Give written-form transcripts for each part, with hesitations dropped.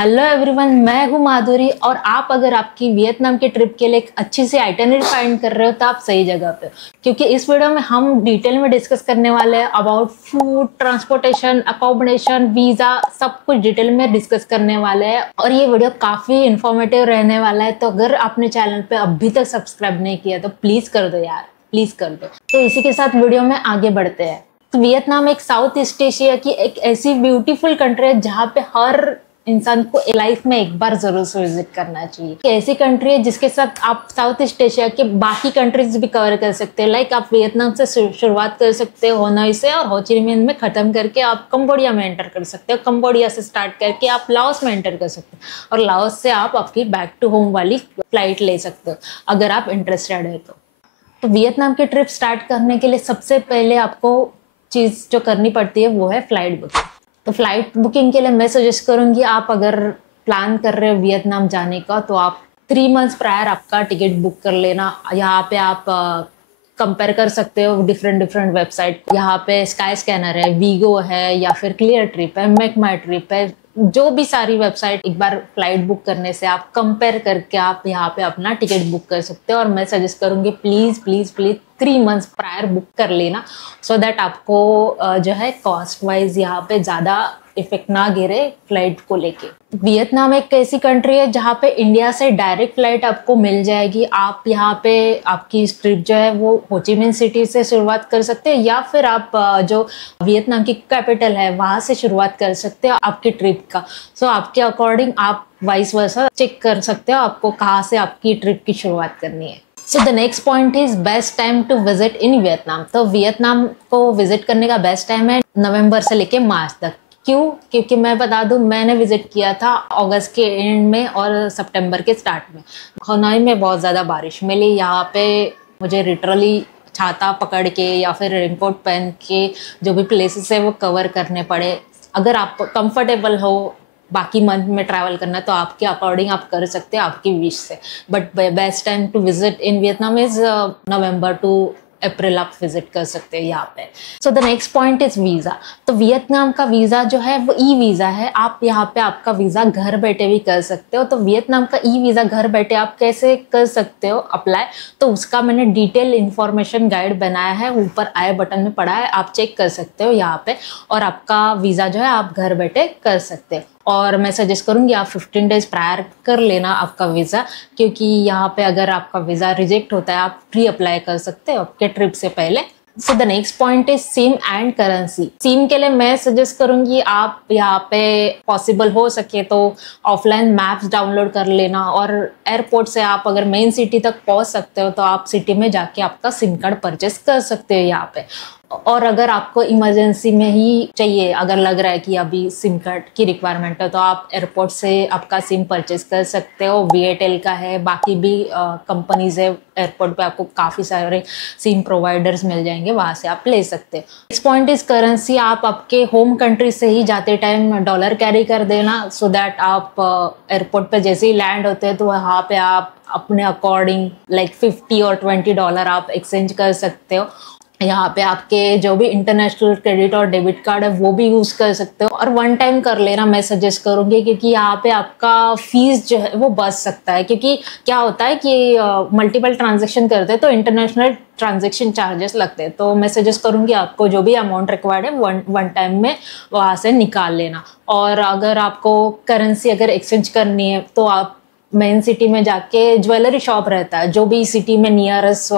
Hello everyone, मैं हूं माधुरी और आप अगर आपकी वियतनाम की ट्रिप के लिए एक अच्छी सी आइटनरी फाइंड कर रहे हो तो आप सही जगह पे हो, क्योंकि इस वीडियो में हम डिटेल में डिस्कस करने वाले हैं about food, transportation, accommodation, visa, सब कुछ डिटेल में डिस्कस करने वाले हैं। और ये वीडियो काफी इंफॉर्मेटिव रहने वाला है, तो अगर आपने चैनल पे अभी तक सब्सक्राइब नहीं किया तो प्लीज कर दो यार, प्लीज कर दो। तो इसी के साथ वीडियो में आगे बढ़ते हैं। तो वियतनाम एक साउथ ईस्ट एशिया की एक ऐसी ब्यूटीफुल कंट्री है जहाँ पे हर इंसान को लाइफ में एक बार जरूर से विजिट करना चाहिए। एक ऐसी कंट्री है जिसके साथ आप साउथ ईस्ट एशिया के बाकी कंट्रीज भी कवर कर सकते हैं। लाइक आप वियतनाम से शुरुआत कर सकते हो, होनोई से, और हो ची मिन्ह में खत्म करके आप कंबोडिया में एंटर कर सकते हो। कंबोडिया से स्टार्ट करके आप लाओस में एंटर कर सकते हो और लाओस से आप आपकी बैक टू होम वाली फ्लाइट ले सकते हो अगर आप इंटरेस्टेड है तो वियतनाम की ट्रिप स्टार्ट करने के लिए सबसे पहले आपको चीज़ जो करनी पड़ती है वो है फ्लाइट बुकिंग। तो फ्लाइट बुकिंग के लिए मैं सजेस्ट करूंगी, आप अगर प्लान कर रहे हो वियतनाम जाने का तो आप 3 मंथ्स प्रायर आपका टिकट बुक कर लेना। यहाँ पे आप कंपेयर कर सकते हो डिफरेंट वेबसाइट। यहाँ पे स्काई स्कैनर है, वीगो है, या फिर क्लियर ट्रिप है, मेक माई ट्रिप है, जो भी सारी वेबसाइट एक बार फ्लाइट बुक करने से आप कंपेयर करके आप यहाँ पे अपना टिकट बुक कर सकते हो। और मैं सजेस्ट करूंगी प्लीज 3 मंथ्स प्रायर बुक कर लेना, सो दैट आपको जो है कॉस्ट वाइज यहाँ पे ज़्यादा इफेक्ट ना गिरे फ्लाइट को लेके। वियतनाम एक ऐसी कंट्री है जहाँ पे इंडिया से डायरेक्ट फ्लाइट आपको मिल जाएगी। आप यहाँ पे आपकी ट्रिप जो है वो हो ची मिन्ह सिटी से शुरुआत कर सकते हैं, या फिर आप जो वियतनाम की कैपिटल है वहाँ से शुरुआत कर सकते हो आपकी ट्रिप का। सो आपके अकॉर्डिंग आप वाइस वर्सा चेक कर सकते हो आपको कहाँ से आपकी ट्रिप की शुरुआत करनी है। So the next point is best time to visit in Vietnam. तो वियतनाम को विजिट करने का बेस्ट टाइम है नवंबर से लेके मार्च तक। क्यों? क्योंकि मैं बता दूं, मैंने विजिट किया था अगस्त के एंड में और सितंबर के स्टार्ट में। हनोई में बहुत ज़्यादा बारिश मिली। यहाँ पे मुझे लिटरली छाता पकड़ के या फिर रेनकोट पहन के जो भी प्लेसेस है वो कवर करने पड़े। अगर आप कंफर्टेबल हो बाकी मंथ में ट्रैवल करना तो आपके अकॉर्डिंग आप कर सकते हैं आपकी विश से, but best time to visit in Vietnam is November to April आप विजिट कर सकते हैं यहाँ पे। So the next point is visa. तो वियतनाम का वीज़ा जो है वो ई वीज़ा है। आप यहाँ पे आपका वीज़ा घर बैठे भी कर सकते हो। तो वियतनाम का ई वीज़ा घर बैठे आप कैसे कर सकते हो अप्लाई, तो उसका मैंने डिटेल इन्फॉर्मेशन गाइड बनाया है, ऊपर आई बटन में पड़ा है, आप चेक कर सकते हो यहाँ पे। और आपका वीज़ा जो है आप घर बैठे कर सकते हो। और मैं सजेस्ट करूंगी आप 15 डेज प्रायर कर लेना आपका वीज़ा, क्योंकि यहाँ पे अगर आपका वीज़ा रिजेक्ट होता है आप प्री अप्लाई कर सकते हो आपके ट्रिप से पहले। सो the next point is SIM and currency. SIM के लिए मैं सजेस्ट करूंगी आप यहाँ पे पॉसिबल हो सके तो ऑफलाइन मैप्स डाउनलोड कर लेना, और एयरपोर्ट से आप अगर मेन सिटी तक पहुँच सकते हो तो आप सिटी में जाके आपका सिम कार्ड परचेस कर सकते हो यहाँ पे। और अगर आपको इमरजेंसी में ही चाहिए, अगर लग रहा है कि अभी सिम कार्ड की रिक्वायरमेंट है, तो आप एयरपोर्ट से आपका सिम परचेज कर सकते हो। वीएटेल का है, बाकी भी कंपनीज है एयरपोर्ट पे, आपको काफ़ी सारे सिम प्रोवाइडर्स मिल जाएंगे, वहाँ से आप ले सकते हैं। Next point is currency. आप आपके होम कंट्री से ही जाते टाइम डॉलर कैरी कर देना, सो दैट आप एयरपोर्ट पे जैसे ही लैंड होते हैं तो वहाँ पे आप अपने अकॉर्डिंग लाइक 50 और 20 डॉलर आप एक्सचेंज कर सकते हो। यहाँ पे आपके जो भी इंटरनेशनल क्रेडिट और डेबिट कार्ड है वो भी यूज़ कर सकते हो, और वन टाइम कर लेना मैं सजेस्ट करूँगी, क्योंकि यहाँ पे आपका फीस जो है वो बच सकता है। क्योंकि क्या होता है कि मल्टीपल ट्रांजेक्शन करते हैं तो इंटरनेशनल ट्रांजेक्शन चार्जेस लगते हैं। तो मैं सजेस्ट करूँगी आपको जो भी अमाउंट रिक्वायर्ड है वन टाइम में वहाँ से निकाल लेना। और अगर आपको करेंसी अगर एक्सचेंज करनी है तो आप मेन सिटी में जाके ज्वेलरी शॉप रहता है, जो भी सिटी में नियरेस्ट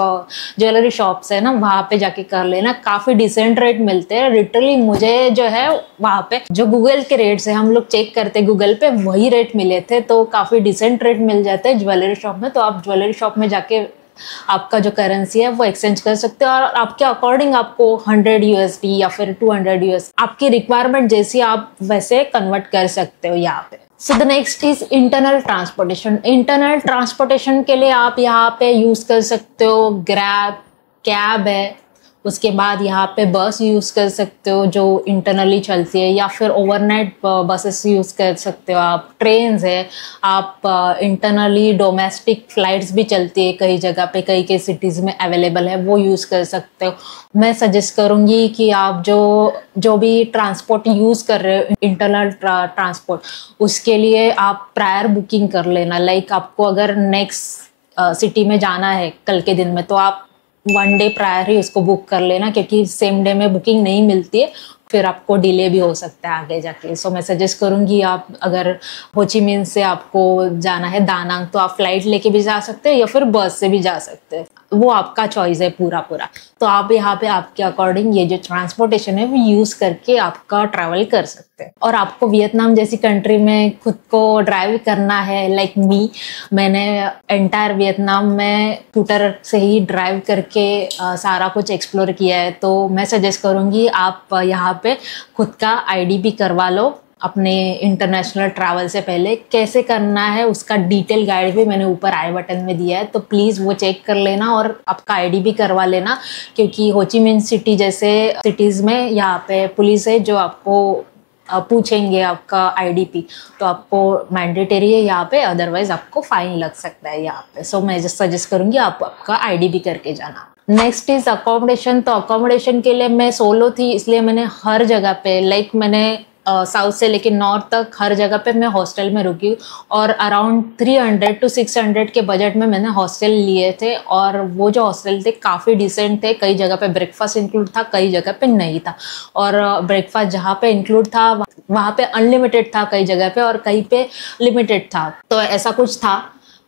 ज्वेलरी शॉप्स है ना, वहाँ पे जाके कर लेना। काफ़ी डिसेंट रेट मिलते हैं लिटरली। मुझे जो है वहाँ पे जो गूगल के रेट्स है, हम लोग चेक करते गूगल पे, वही रेट मिले थे, तो काफ़ी डिसेंट रेट मिल जाते हैं ज्वेलरी शॉप में। तो आप ज्वेलरी शॉप में जाके आपका जो करेंसी है वो एक्सचेंज कर सकते हो, और आपके अकॉर्डिंग आपको 100 यूएसडी या फिर 200 यूएस आपकी रिक्वायरमेंट जैसी आप वैसे कन्वर्ट कर सकते हो यहाँ पे। So the next is internal transportation. Internal transportation के लिए आप यहाँ पे यूज़ कर सकते हो ग्रैब, कैब है, उसके बाद यहाँ पे बस यूज़ कर सकते हो जो इंटरनली चलती है, या फिर ओवरनाइट बसेस यूज़ कर सकते हो आप। ट्रेन्स है, आप इंटरनली डोमेस्टिक फ्लाइट्स भी चलती है कई जगह पे, कई कई सिटीज़ में अवेलेबल है, वो यूज़ कर सकते हो। मैं सजेस्ट करूँगी कि आप जो भी ट्रांसपोर्ट यूज़ कर रहे हो, इंटरनल ट्रांसपोर्ट, उसके लिए आप प्रायर बुकिंग कर लेना। लाइक आपको अगर नेक्स्ट सिटी में जाना है कल के दिन में, तो आप 1 डे प्रायर ही उसको बुक कर लेना, क्योंकि सेम डे में बुकिंग नहीं मिलती है, फिर आपको डिले भी हो सकता है आगे जाके। सो मैं सजेस्ट करूँगी, आप अगर हो ची मिन्ह से आपको जाना है दानांग, तो आप फ्लाइट लेके भी जा सकते हैं या फिर बस से भी जा सकते हैं, वो आपका चॉइस है पूरा। तो आप यहाँ पे आपके अकॉर्डिंग ये जो ट्रांसपोर्टेशन है वो यूज़ करके आपका ट्रैवल कर सकते हैं। और आपको वियतनाम जैसी कंट्री में खुद को ड्राइव करना है, लाइक मैंने एंटायर वियतनाम में स्कूटर से ही ड्राइव करके सारा कुछ एक्सप्लोर किया है। तो मैं सजेस्ट करूँगी आप यहाँ पे खुद का आईडी भी करवा लो अपने इंटरनेशनल ट्रैवल से पहले। कैसे करना है उसका डिटेल गाइड भी मैंने ऊपर आई बटन में दिया है, तो प्लीज़ वो चेक कर लेना और आपका आईडी भी करवा लेना, क्योंकि हो ची मिन्ह सिटी जैसे सिटीज़ में यहाँ पे पुलिस है जो आपको पूछेंगे आपका आईडीपी, तो आपको मैंडेटरी है यहाँ पे, अदरवाइज आपको फाइन लग सकता है यहाँ पे। सो मैं सजेस्ट करूँगी आप आपका आईडी भी करके जाना। Next is accommodation. तो अकोमोडेशन के लिए मैं सोलो थी, इसलिए मैंने हर जगह पे, लाइक मैंने साउथ से लेके नॉर्थ तक हर जगह पे मैं हॉस्टल में रुकी, और अराउंड 300 to 600 के बजट में मैंने हॉस्टल लिए थे। और वो जो हॉस्टल थे काफ़ी डिसेंट थे, कई जगह पे ब्रेकफास्ट इंक्लूड था, कई जगह पे नहीं था। और ब्रेकफास्ट जहाँ पे इंक्लूड था वहाँ पे अनलिमिटेड था कई जगह पे, और कहीं पे लिमिटेड था, तो ऐसा कुछ था।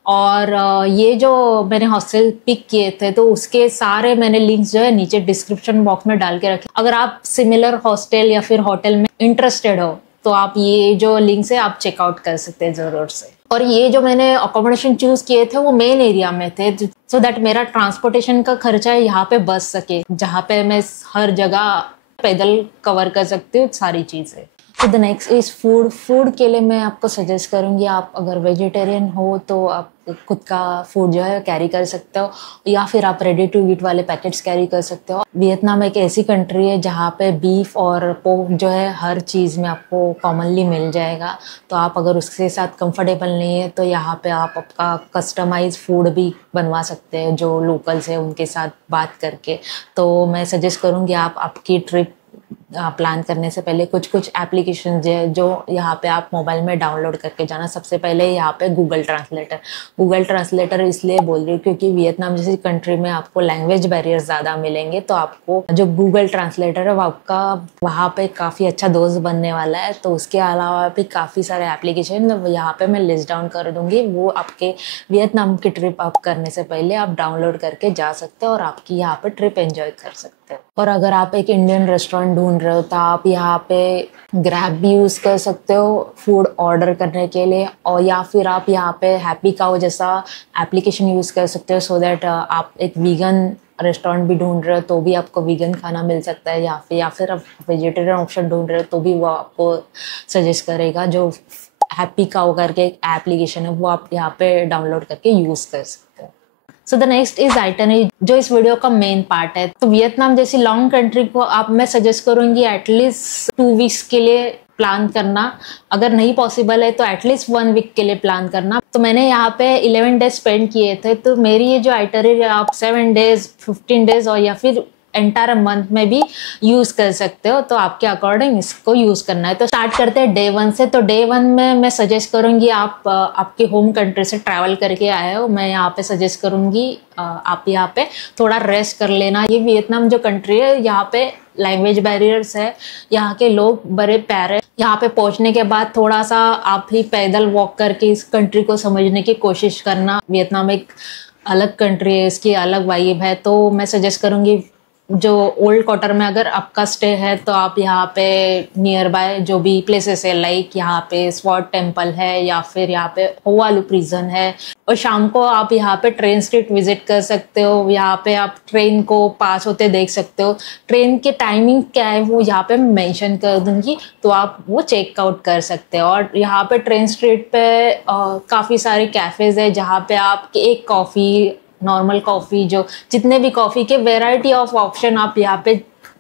और ये जो मैंने हॉस्टल पिक किए थे, तो उसके सारे मैंने लिंक्स जो है नीचे डिस्क्रिप्शन बॉक्स में डाल के रखे। अगर आप सिमिलर हॉस्टल या फिर होटल में इंटरेस्टेड हो, तो आप ये जो लिंक्स है आप चेकआउट कर सकते हैं ज़रूर से। और ये जो मैंने अकोमोडेशन चूज़ किए थे वो मेन एरिया में थे, सो दैट मेरा ट्रांसपोर्टेशन का खर्चा यहाँ पे बच सके, जहाँ पे मैं हर जगह पैदल कवर कर सकती हूँ सारी चीज़ें। तो द नेक्स्ट इज़ फूड के लिए मैं आपको सजेस्ट करूँगी, आप अगर वेजिटेरियन हो तो आप खुद का फूड जो है कैरी कर सकते हो, या फिर आप रेडी टू ईट वाले पैकेट्स कैरी कर सकते हो। वियतनाम एक ऐसी कंट्री है जहाँ पे बीफ और पोर्क जो है हर चीज़ में आपको कॉमनली मिल जाएगा, तो आप अगर उसके साथ कंफर्टेबल नहीं है तो यहाँ पे आप आपका कस्टमाइज फूड भी बनवा सकते हैं जो लोकल्स है उनके साथ बात करके। तो मैं सजेस्ट करूँगी आप आपकी ट्रिप प्लान करने से पहले कुछ एप्लीकेशन है जो यहाँ पे आप मोबाइल में डाउनलोड करके जाना। सबसे पहले यहाँ पे गूगल ट्रांसलेटर इसलिए बोल रही हूँ क्योंकि वियतनाम जैसी कंट्री में आपको लैंग्वेज बैरियर ज़्यादा मिलेंगे, तो आपको जो गूगल ट्रांसलेटर है वो आपका वहाँ पे काफ़ी अच्छा दोस्त बनने वाला है। तो उसके अलावा भी काफ़ी सारे एप्लीकेशन यहाँ पे मैं लिस्ट डाउन कर दूँगी, वो आपके वियतनाम की ट्रिप आप करने से पहले आप डाउनलोड करके जा सकते हो और आपकी यहाँ पे ट्रिप एंजॉय कर सकते हो। और अगर आप एक इंडियन रेस्टोरेंट ढूंढ रहे हो तो आप यहाँ पे ग्रैब भी यूज़ कर सकते हो फूड ऑर्डर करने के लिए, और या फिर आप यहाँ पे हैप्पी काउ जैसा एप्लीकेशन यूज़ कर सकते हो, सो दैट आप एक वीगन रेस्टोरेंट भी ढूंढ रहे हो तो भी आपको वीगन खाना मिल सकता है, या फिर आप वेजिटेरियन ऑप्शन ढूंढ रहे हो तो भी वो आपको सजेस्ट करेगा। जो हैप्पी काउ करके एक एप्लीकेशन है वो आप यहाँ पे डाउनलोड करके यूज़ कर सकते हो। सो द नेक्स्ट इज आइटनरी, जो इस वीडियो का मेन पार्ट है। तो वियतनाम जैसी लॉन्ग कंट्री को मैं सजेस्ट करूंगी एटलीस्ट 2 वीक्स के लिए प्लान करना, अगर नहीं पॉसिबल है तो एटलीस्ट 1 वीक के लिए प्लान करना। तो मैंने यहाँ पे 11 डेज स्पेंड किए थे, तो मेरी ये जो आइटनरी आप 7 डेज 15 डेज और या फिर एंटायर मंथ में भी यूज़ कर सकते हो, तो आपके अकॉर्डिंग इसको यूज़ करना है। तो स्टार्ट करते हैं डे 1 से। तो डे 1 में मैं सजेस्ट करूँगी आप आपके होम कंट्री से ट्रैवल करके आए हो, मैं यहाँ पे सजेस्ट करूँगी आप यहाँ पे थोड़ा रेस्ट कर लेना। ये वियतनाम जो कंट्री है यहाँ पे लैंग्वेज बैरियर्स है, यहाँ के लोग बड़े प्यारे। यहाँ पे पहुँचने के बाद थोड़ा सा आप ही पैदल वॉक करके इस कंट्री को समझने की कोशिश करना। वियतनाम एक अलग कंट्री है, इसकी अलग वाइब है, तो मैं सजेस्ट करूँगी जो ओल्ड क्वार्टर में अगर आपका स्टे है तो आप यहाँ पे नियर बाय जो भी प्लेसेस है, लाइक यहाँ पे स्वॉट टेम्पल है या फिर यहाँ पे हो वालू प्रिजन है, और शाम को आप यहाँ पे ट्रेन स्ट्रीट विजिट कर सकते हो। यहाँ पे आप ट्रेन को पास होते देख सकते हो। ट्रेन के टाइमिंग क्या है वो यहाँ पे मेंशन कर दूंगी, तो आप वो चेकआउट कर सकते हो। और यहाँ पे ट्रेन स्ट्रीट पे काफ़ी सारे कैफ़ेज़ है जहाँ पे आप एक कॉफ़ी नॉर्मल कॉफ़ी, जो जितने भी कॉफ़ी के वेराइटी ऑफ ऑप्शन आप यहाँ पे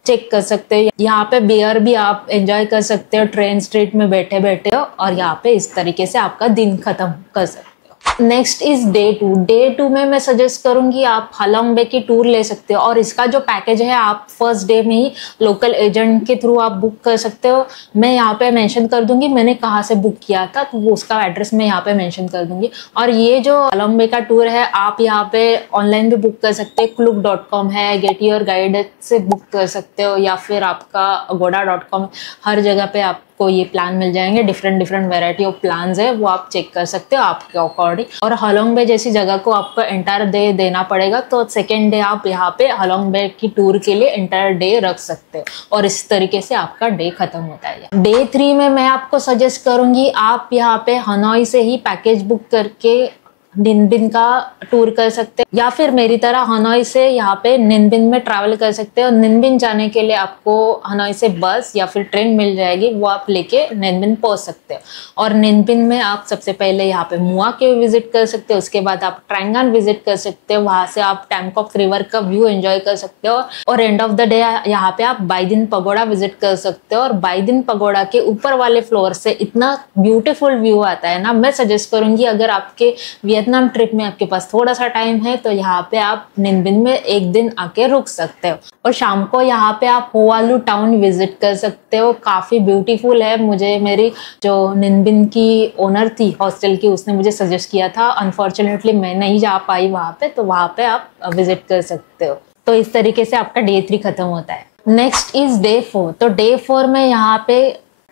चेक कर सकते हो। यहाँ पे बियर भी आप एंजॉय कर सकते हो ट्रेन स्ट्रीट में बैठे बैठे हो, और यहाँ पे इस तरीके से आपका दिन खत्म कर सकते हो। नेक्स्ट इज डे टू में मैं सजेस्ट करूंगी आप हालोंग बे की टूर ले सकते हो, और इसका जो पैकेज है आप फर्स्ट डे में ही लोकल एजेंट के थ्रू आप बुक कर सकते हो। मैं यहाँ पे मेंशन कर दूंगी मैंने कहाँ से बुक किया था, तो वो उसका एड्रेस मैं यहाँ पे मेंशन कर दूंगी। और ये जो हालोंग बे का टूर है आप यहाँ पे ऑनलाइन भी बुक कर सकते हैं, klook.com है, गेट योर गाइड से बुक कर सकते हो, या फिर आपका agoda.com, हर जगह पे आपको ये प्लान मिल जाएंगे। डिफरेंट वेराइटी ऑफ प्लान्स है, वो आप चेक कर सकते हो आपके अकॉर्डिंग। और हालोंग बे जैसी जगह को आपको एंटायर डे देना पड़ेगा, तो सेकेंड डे आप यहाँ पे हालोंग बे की टूर के लिए एंटायर डे रख सकते हो, और इस तरीके से आपका डे खत्म होता है। डे 3 में मैं आपको सजेस्ट करूंगी आप यहाँ पे हनोई से ही पैकेज बुक करके निनबिन का टूर कर सकते हैं, या फिर मेरी तरह हनोई से यहाँ पे निनबिन में ट्रैवल कर सकते हैं। और निनबिन जाने के लिए आपको हनोई से बस या फिर ट्रेन मिल जाएगी, वो आप लेके निनबिन पहुंच सकते हो। और निनबिन में आप सबसे पहले यहाँ पे मुआ के विजिट कर सकते हो, उसके बाद आप ट्रांगन विजिट कर सकते हो, वहां से आप टैंकॉक रिवर का व्यू एंजॉय कर सकते हो। और एंड ऑफ द डे यहाँ पे आप बाइदिन पगोड़ा विजिट कर सकते हो। और बाइदिन पगोड़ा के ऊपर वाले फ्लोर से इतना ब्यूटीफुल व्यू आता है ना, मैं सजेस्ट करूंगी अगर आपके वियतनाम ट्रिप में आपके पास थोड़ा सा टाइम है तो यहाँ पे आप निनबिन में एक दिन आके रुक सकते हो। और शाम को यहाँ पे आप होवालू टाउन विजिट कर सकते हो, काफी ब्यूटीफुल है। मुझे मेरी जो निनबिन की ओनर थी हॉस्टल की, उसने मुझे सजेस्ट किया था, अनफॉर्चुनेटली मैं नहीं जा पाई वहाँ पे, तो वहाँ पे आप विजिट कर सकते हो। तो इस तरीके से आपका डे 3 खत्म होता है। Next is day 4। तो डे 4 में यहाँ पे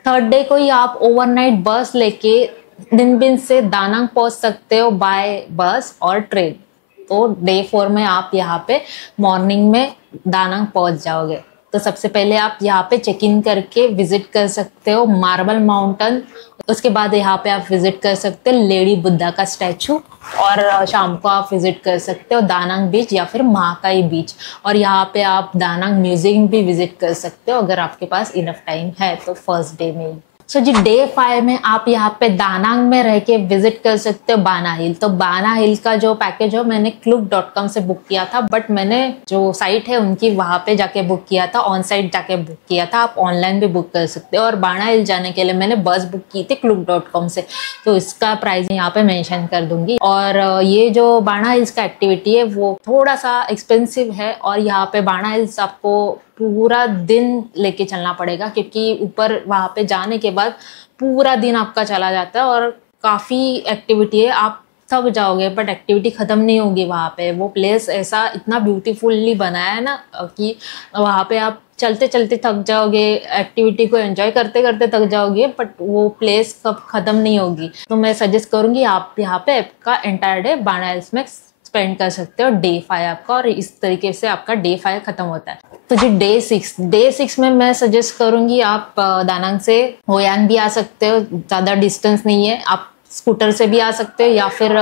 थर्ड डे को ही आप ओवरनाइट बस लेके निनबिन से दानांग पहुंच सकते हो बाय बस और ट्रेन। तो डे 4 में आप यहाँ पे मॉर्निंग में दानांग पहुंच जाओगे। तो सबसे पहले आप यहाँ पे चेक इन करके विजिट कर सकते हो मार्बल माउंटेन, उसके बाद यहाँ पे आप विजिट कर सकते हो लेडी बुद्धा का स्टैचू, और शाम को आप विजिट कर सकते हो दानांग बीच या फिर महाकाई बीच। और यहाँ पे आप दानांग म्यूजियम भी विजिट कर सकते हो अगर आपके पास इनफ टाइम है तो फर्स्ट डे में ही। सो जी डे 5 में आप यहाँ पे दानांग में रह के विजिट कर सकते हो बाना हिल। तो बाना हिल का जो पैकेज है मैंने klook.com से बुक किया था, बट मैंने जो साइट है उनकी वहाँ पे जाके बुक किया था, ऑन साइट जाके बुक किया था। आप ऑनलाइन भी बुक कर सकते हो। और बाना हिल जाने के लिए मैंने बस बुक की थी klook.com से, तो इसका प्राइस यहाँ पे मेंशन कर दूंगी। और ये जो बाना हिल्स का एक्टिविटी है वो थोड़ा सा एक्सपेंसिव है, और यहाँ पे बाना हिल्स आपको पूरा दिन लेके चलना पड़ेगा, क्योंकि ऊपर वहाँ पे जाने के बाद पूरा दिन आपका चला जाता है और काफ़ी एक्टिविटी है। आप थक जाओगे बट एक्टिविटी ख़त्म नहीं होगी वहाँ पे। वो प्लेस ऐसा इतना ब्यूटीफुली बनाया है ना कि वहाँ पे आप चलते चलते थक जाओगे, एक्टिविटी को एंजॉय करते करते थक जाओगे, बट वो प्लेस कब ख़त्म नहीं होगी। तो मैं सजेस्ट करूँगी आप यहाँ पे आपका एंटायर डे बाना हिल्स में स्पेंड कर सकते हो डे 5 आपका, और इस तरीके से आपका डे 5 खत्म होता है। तो जी डे 6 में मैं सजेस्ट करूंगी आप दानांग से होयांग भी आ सकते हो, ज़्यादा डिस्टेंस नहीं है, आप स्कूटर से भी आ सकते हो या फिर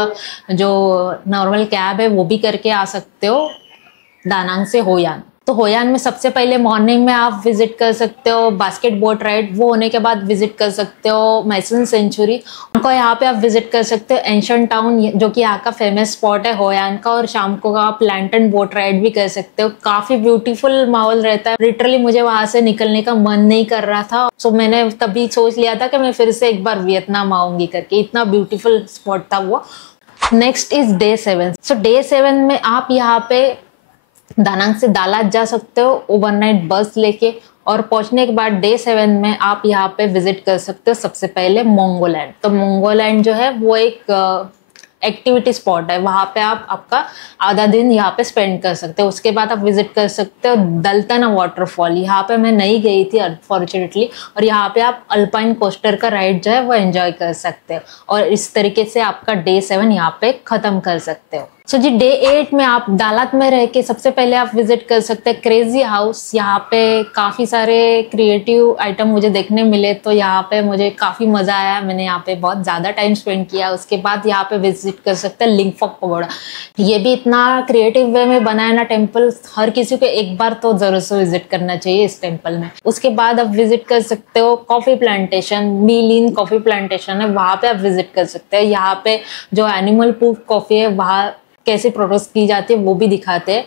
जो नॉर्मल कैब है वो भी करके आ सकते हो दानांग से होयांग। तो होयांग में सबसे पहले मॉर्निंग में आप विजिट कर सकते हो बास्केट बोट राइड, वो होने के बाद विजिट कर सकते हो मैसन सेंचुरी, उनको यहाँ पे आप विजिट कर सकते हो एंशिएंट टाउन जो कि यहाँ का फेमस स्पॉट है होयांग का। और शाम को आप लैंटर्न बोट राइड भी कर सकते हो, काफी ब्यूटीफुल माहौल रहता है। लिटरली मुझे वहां से निकलने का मन नहीं कर रहा था, सो मैंने तभी सोच लिया था कि मैं फिर से एक बार वियतनाम आऊंगी करके, इतना ब्यूटीफुल स्पॉट था वो। Next is day 7। So day 7 में आप यहाँ पे दानांग से दालात जा सकते हो ओवरनाइट बस लेके, और पहुंचने के बाद डे 7 में आप यहाँ पे विजिट कर सकते हो सबसे पहले मोंगोलैंड। तो मोंगोलैंड जो है वो एक एक्टिविटी स्पॉट है, वहाँ पे आप आपका आधा दिन यहाँ पे स्पेंड कर सकते हो। उसके बाद आप विजिट कर सकते हो दलतना वाटरफॉल, यहाँ पे मैं नहीं गई थी अनफॉर्चुनेटली, और यहाँ पे आप अल्पाइन कोस्टर का राइड जो है वो एंजॉय कर सकते हो। और इस तरीके से आपका डे 7 यहाँ पे खत्म कर सकते हो। सो जी डे 8 में आप दालात में रह के सबसे पहले आप विजिट कर सकते हैं क्रेजी हाउस। यहाँ पे काफ़ी सारे क्रिएटिव आइटम मुझे देखने मिले, तो यहाँ पे मुझे काफ़ी मज़ा आया, मैंने यहाँ पे बहुत ज़्यादा टाइम स्पेंड किया। उसके बाद यहाँ पे विजिट कर सकते हैं लिंगफॉक पगोड़ा, ये भी इतना क्रिएटिव वे में बनाया ना टेम्पल, हर किसी को एक बार तो जरूर से विजिट करना चाहिए इस टेम्पल में। उसके बाद आप विजिट कर सकते हो कॉफ़ी प्लांटेशन, मीलिन कॉफ़ी प्लांटेशन है, वहाँ पे आप विजिट कर सकते हैं। यहाँ पे जो एनिमल प्रूफ कॉफ़ी है वहाँ कैसे प्रोड्यूस की जाती है वो भी दिखाते हैं।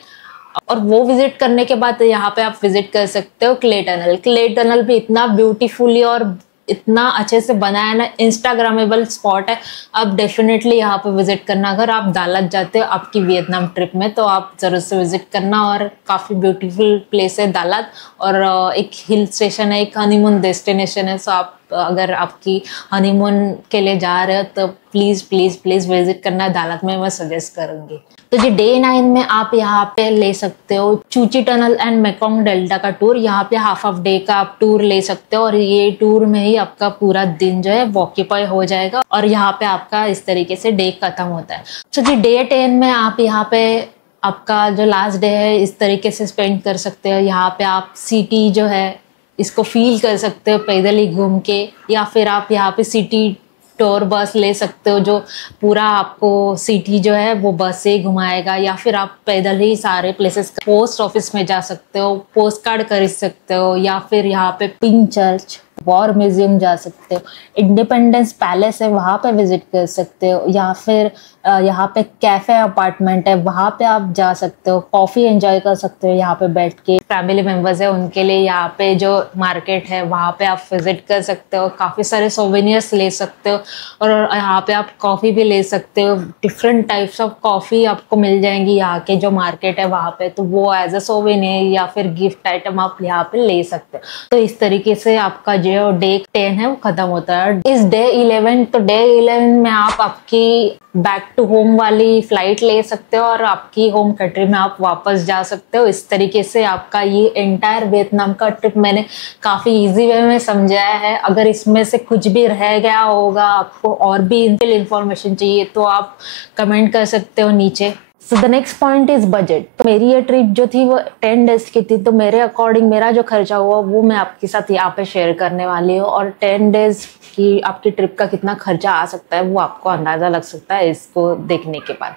और वो विजिट करने के बाद यहाँ पे आप विजिट कर सकते हो क्ले टनल। क्ले टनल भी इतना ब्यूटीफुली और इतना अच्छे से बनाया है ना, इंस्टाग्रामेबल स्पॉट है। आप डेफिनेटली यहाँ पे विजिट करना। अगर आप दालत जाते हो आपकी वियतनाम ट्रिप में तो आप जरूर से विजिट करना। और काफ़ी ब्यूटीफुल प्लेस है दालत, और एक हिल स्टेशन है, एक हनीमून डेस्टिनेशन है। सो आप अगर आपकी हनीमून के लिए जा रहे हो तो प्लीज़ प्लीज़ प्लीज़ विजिट करना दालत में, मैं सजेस्ट करूँगी। तो जी डे 9 में आप यहाँ पे ले सकते हो चूची टनल एंड मेकोंग डेल्टा का टूर। यहाँ पे हाफ ऑफ डे का आप टूर ले सकते हो, और ये टूर में ही आपका पूरा दिन जो है ऑक्यूपाई हो जाएगा, और यहाँ पे आपका इस तरीके से डे खत्म होता है। तो जी डे 10 में आप यहाँ पे आपका जो लास्ट डे है इस तरीके से स्पेंड कर सकते हो। यहाँ पे आप सिटी जो है इसको फील कर सकते हो पैदल ही घूम के, या फिर आप यहाँ पे सिटी टूर बस ले सकते हो जो पूरा आपको सिटी जो है वो बस से ही घुमाएगा, या फिर आप पैदल ही सारे प्लेसेस, पोस्ट ऑफिस में जा सकते हो, पोस्ट कार्ड खरीद सकते हो, या फिर यहाँ पे पिंक चर्च, वॉर म्यूजियम जा सकते हो, इंडिपेंडेंस पैलेस है वहाँ पे विजिट कर सकते हो, या फिर यहाँ पे कैफे अपार्टमेंट है वहाँ पे आप जा सकते हो, कॉफ़ी एंजॉय कर सकते हो यहाँ पे बैठ के। फैमिली मेम्बर्स है उनके लिए यहाँ पे जो मार्केट है वहाँ पे आप विजिट कर सकते हो, काफ़ी सारे सोवेनियर्स ले सकते हो, और यहाँ पे आप कॉफ़ी भी ले सकते हो। डिफरेंट टाइप्स ऑफ कॉफ़ी आपको मिल जाएंगी यहाँ के जो मार्केट है वहाँ पे, तो वो एज अ सोवेनियर या फिर गिफ्ट आइटम आप यहाँ पे ले सकते हो। तो इस तरीके से आपका जो डे 10 है वो खत्म होता है। इस डे 11, तो डे 11 में आप आपकी बैक टू होम वाली फ्लाइट ले सकते हो, और आपकी होम कंट्री में आप वापस जा सकते हो। इस तरीके से आपका ये एंटायर वियतनाम का ट्रिप मैंने काफ़ी इजी वे में समझाया है। अगर इसमें से कुछ भी रह गया होगा, आपको और भी इंफॉर्मेशन चाहिए तो आप कमेंट कर सकते हो नीचे। सो the next point is budget. तो मेरी ये ट्रिप जो थी वो 10 डेज की थी, तो मेरे अकॉर्डिंग मेरा जो खर्चा हुआ वो मैं आपके साथ यहाँ पे शेयर करने वाली हूँ। और 10 डेज की आपकी ट्रिप का कितना खर्चा आ सकता है वो आपको अंदाज़ा लग सकता है इसको देखने के बाद।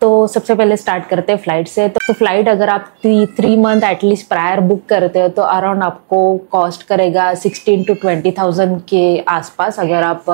तो सबसे पहले स्टार्ट करते हैं फ्लाइट से। तो फ्लाइट अगर आप 3 मंथ एटलीस्ट प्रायर बुक करते हो तो अराउंड आपको कॉस्ट करेगा 16 to 20,000 के आसपास। अगर आप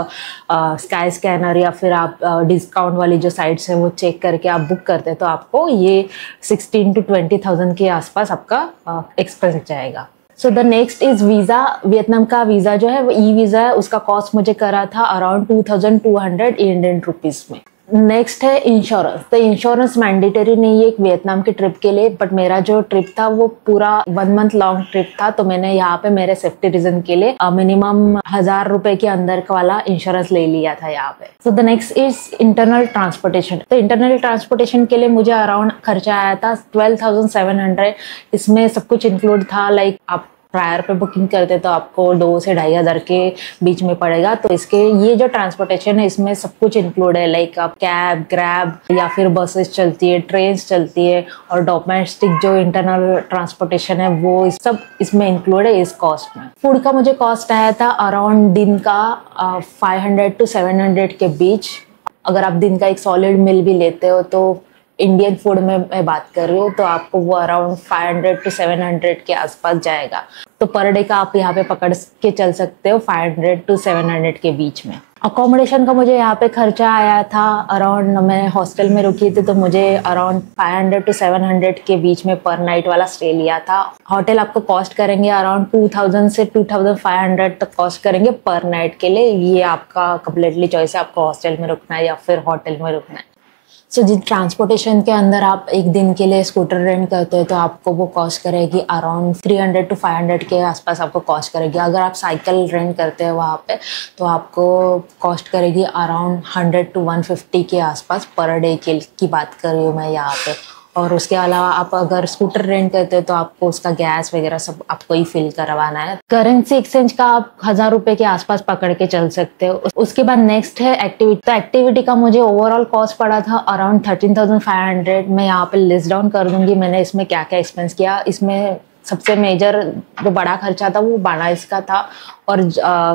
स्काई स्कैनर या फिर आप डिस्काउंट वाली जो साइट्स है वो चेक करके आप बुक करते हैं तो आपको ये 16 to 20,000 के आसपास आपका एक्सपेंस जाएगा। सो the next is visa. Vietnam का वीज़ा जो है वो ई वीज़ा है, उसका कॉस्ट मुझे करा था अराउंड 2200 इंडियन रुपीज़ में। नेक्स्ट है इंश्योरेंस। तो इंश्योरेंस मैंडेटरी नहीं है एक वियतनाम की ट्रिप के लिए, बट मेरा जो ट्रिप था वो पूरा 1 मंथ लॉन्ग ट्रिप था, तो मैंने यहाँ पे मेरे सेफ्टी रीजन के लिए मिनिमम 1000 रुपए के अंदर का वाला इंश्योरेंस ले लिया था यहाँ पे। So the next is internal transportation. तो इंटरनल ट्रांसपोर्टेशन के लिए मुझे अराउंड खर्चा आया था 12,700। इसमें सब कुछ इंक्लूड था, लाइक आप प्रायर पे बुकिंग करते तो आपको 2 से 2,500 के बीच में पड़ेगा। तो इसके ये जो ट्रांसपोर्टेशन है इसमें सब कुछ इंक्लूड है, लाइक आप कैब, ग्रैब या फिर बसेस चलती है, ट्रेन चलती है, और डोमेस्टिक जो इंटरनल ट्रांसपोर्टेशन है वो सब इसमें इंक्लूड है इस कॉस्ट में। फूड का मुझे कॉस्ट आया था अराउंड दिन का 500 to 700 के बीच। अगर आप दिन का एक सॉलिड मील भी लेते हो तो इंडियन फूड में मैं बात कर रही हूँ तो आपको वो अराउंड 500 to 700 के आसपास जाएगा। तो पर डे का आप यहाँ पे पकड़ के चल सकते हो 500 to 700 के बीच में। अकोमोडेशन का मुझे यहाँ पे खर्चा आया था अराउंड, मैं हॉस्टल में रुकी थी तो मुझे अराउंड 500 to 700 के बीच में पर नाइट वाला स्टे लिया था। होटल आपको कॉस्ट करेंगे अराउंड 2000 से 2500 तक कॉस्ट करेंगे पर नाइट के लिए। ये आपका कम्प्लीटली चॉइस है, आपको हॉस्टल में रुकना है या फिर होटल में रुकना है। सो जिस ट्रांसपोर्टेशन के अंदर आप एक दिन के लिए स्कूटर रेंट करते हो तो आपको वो कॉस्ट करेगी अराउंड 300 to 500 के आसपास आपको कॉस्ट करेगी। अगर आप साइकिल रेंट करते हो वहाँ पे तो आपको कॉस्ट करेगी अराउंड 100 to 150 के आसपास पर डे की बात कर रही हूँ मैं यहाँ पे। और उसके अलावा आप अगर स्कूटर रेंट करते हो तो आपको उसका गैस वगैरह सब आपको ही फिल करवाना है। करेंसी एक्सचेंज का आप 1000 रुपए के आसपास पकड़ के चल सकते हो। उसके बाद नेक्स्ट है एक्टिविटी। तो एक्टिविटी का मुझे ओवरऑल कॉस्ट पड़ा था अराउंड 13,500। मैं यहाँ पे लिस्ट डाउन कर दूंगी मैंने इसमें क्या क्या एक्सपेंस किया। इसमें सबसे मेजर जो बड़ा खर्चा था वो बानाइस का था, और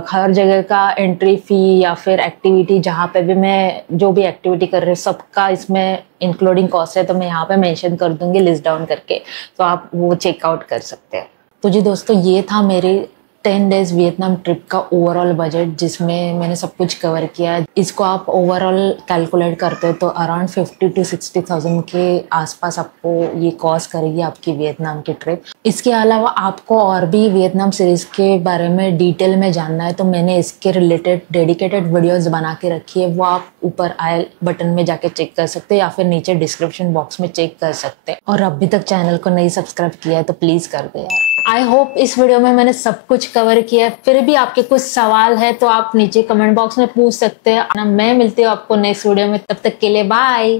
हर जगह का एंट्री फ़ी या फिर एक्टिविटी जहाँ पे भी मैं जो भी एक्टिविटी कर रही हूँ सबका इसमें इंक्लूडिंग कॉस्ट है, तो मैं यहाँ पे मेंशन कर दूंगी लिस्ट डाउन करके, तो आप वो चेकआउट कर सकते हैं। तो जी दोस्तों ये था मेरी 10 डेज वियतनाम ट्रिप का ओवरऑल बजट, जिसमें मैंने सब कुछ कवर किया है। इसको आप ओवरऑल कैलकुलेट करते हो तो अराउंड 50 to 60,000 के आसपास आपको ये कॉस्ट करेगी आपकी वियतनाम की ट्रिप। इसके अलावा आपको और भी वियतनाम सीरीज के बारे में डिटेल में जानना है तो मैंने इसके रिलेटेड डेडिकेटेड वीडियोस बना के रखी है, वो आप ऊपर आई बटन में जाके चेक कर सकते हैं या फिर नीचे डिस्क्रिप्शन बॉक्स में चेक कर सकते हैं। और अभी तक चैनल को नहीं सब्सक्राइब किया है तो प्लीज कर दे यार। आई होप इस वीडियो में मैंने सब कुछ कवर किया है। फिर भी आपके कुछ सवाल है तो आप नीचे कमेंट बॉक्स में पूछ सकते हैं। मैं मिलती हूँ आपको नेक्स्ट वीडियो में, तब तक के लिए बाय।